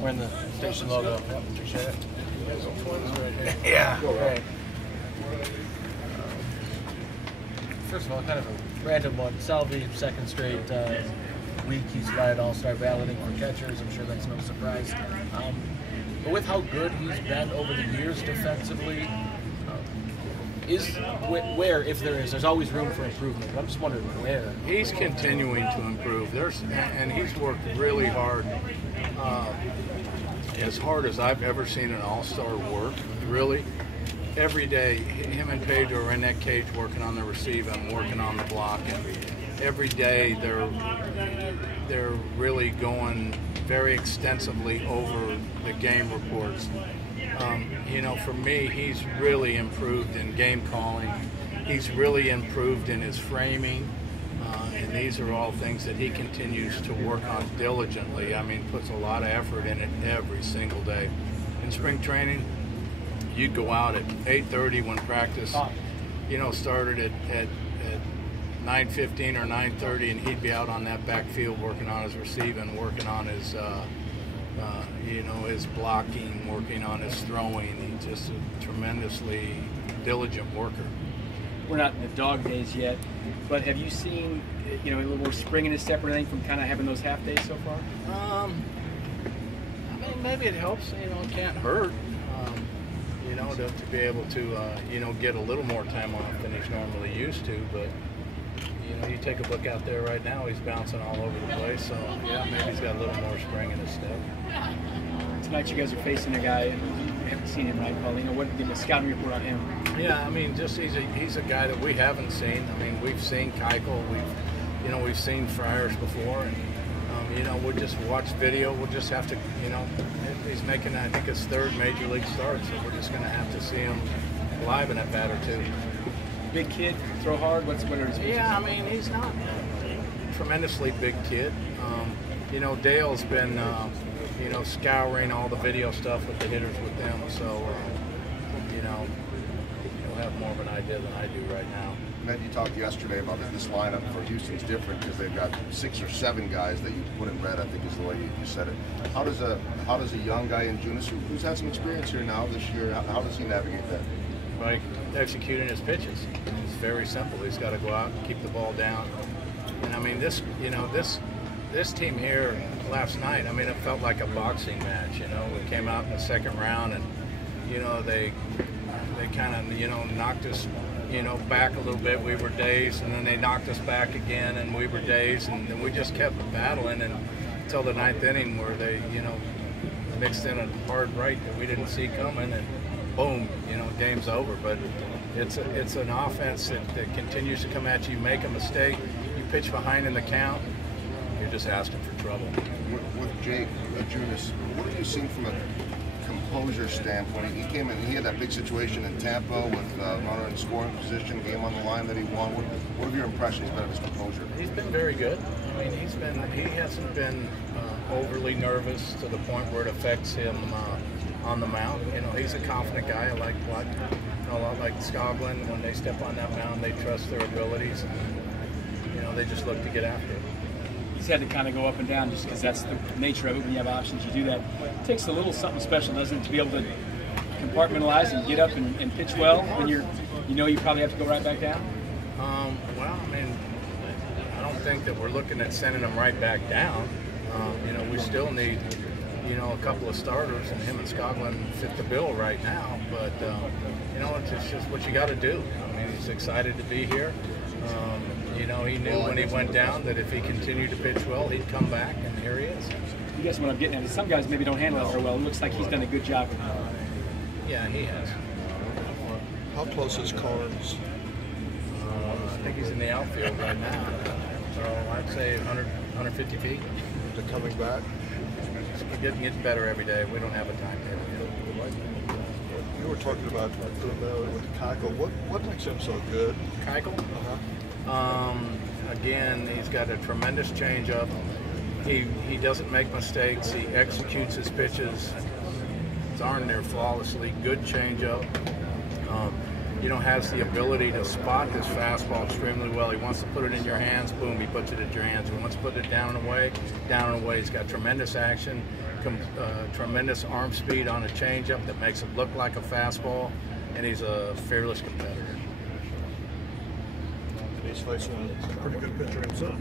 wearing the station logo. Yep, appreciate it. You guys are twins right here. Yeah. Right. First of all, kind of a random one. Salvi, second straight week he's led All-Star balloting for catchers. I'm sure that's no surprise. But with how good he's been over the years defensively, where, if there's always room for improvement. I'm just wondering where. He's continuing to improve. And he's worked really hard, as hard as I've ever seen an all-star work. Really, every day, him and Pedro are in that cage working on the receive and working on the block. And every day, they're really going very extensively over the game reports. You know, for me, he's really improved in game calling. He's really improved in his framing. And these are all things that he continues to work on diligently. I mean, puts a lot of effort in it every single day. In spring training, you'd go out at 8:30 when practice, you know, started at 9:15 or 9:30, and he'd be out on that backfield working on his receiving, working on his you know, his blocking, working on his throwing. He's just a tremendously diligent worker. We're not in the dog days yet, but have you seen, you know, a little more spring in his step or anything from kind of having those half days so far? I mean, maybe it helps. You know, it can't hurt. You know, to be able to, you know, get a little more time off than he's normally used to. But you know, you take a look out there right now, he's bouncing all over the place. So yeah, maybe he's got a little more spring in his step. Tonight you guys are facing a guy, and you haven't seen him, right, Paulino? What did the scouting report on him? Yeah, I mean, just he's a guy that we haven't seen. I mean, we've seen Keuchel, we've seen Friars before, and you know, we'll just watch video. We'll just have to, you know, he's making, I think, his third major league start, so we're just going to have to see him live in a bat or two. Big kid, throw hard. What are his? Yeah, I mean, he's not a tremendously big kid. You know, Dale's been, you know, scouring all the video stuff with the hitters with them, so you know, he'll have more of an idea than I do right now. Matt, you talked yesterday about that this lineup for Houston's different because they've got 6 or 7 guys that you put in red, I think is the way you said it. How does a young guy in Junis, who's had some experience here now this year, how does he navigate that? By executing his pitches. It's very simple. He's got to go out and keep the ball down. And I mean, this team here last night, I mean, it felt like a boxing match. You know, we came out in the second round, and you know, they kind of, you know, knocked us, you know, back a little bit. We were dazed, and then they knocked us back again, and we were dazed, and then we just kept battling until the 9th inning, where they, you know, mixed in a hard right that we didn't see coming, and boom, you know, game's over. But it's an offense that continues to come at you. You make a mistake, you pitch behind in the count, you're just asking for trouble. With Jake Junis, what have you seen from a composure standpoint? He came in, he had that big situation in Tampa with runner in scoring position, game on the line that he won. What have your impressions been of his composure? He's been very good. I mean, he hasn't been overly nervous to the point where it affects him on the mound. You know, he's a confident guy. A lot like Skoglund. When they step on that mound, they trust their abilities. You know, they just look to get after it. He's had to kind of go up and down just because that's the nature of it. When you have options, you do that. It takes a little something special, doesn't it, to be able to compartmentalize and get up and pitch well when you know you probably have to go right back down? Well, I mean, I don't think that we're looking at sending him right back down. You know, we still need, you know, a couple of starters, and him and Skoglund fit the bill right now. But, you know, it's just what you got to do. I mean, he's excited to be here. You know, he knew when he went down that if he continued to pitch well, he'd come back, and here he is. I guess what I'm getting at is some guys maybe don't handle it very well. It looks like he's done a good job. Yeah, he has. How close is Carnes? I think he's in the outfield right now. So I'd say 150 feet. Is it coming back? He's getting better every day. We don't have a timetable yet. You were talking about with Keuchel. What makes him so good? Keuchel? Again, he's got a tremendous changeup. He doesn't make mistakes. He executes his pitches darn near flawlessly. Good changeup. has the ability to spot his fastball extremely well. He wants to put it in your hands, boom, he puts it in your hands. He wants to put it down and away, down and away. He's got tremendous action, tremendous arm speed on a changeup that makes it look like a fastball, and he's a fearless competitor. And he's facing a pretty good pitcher himself.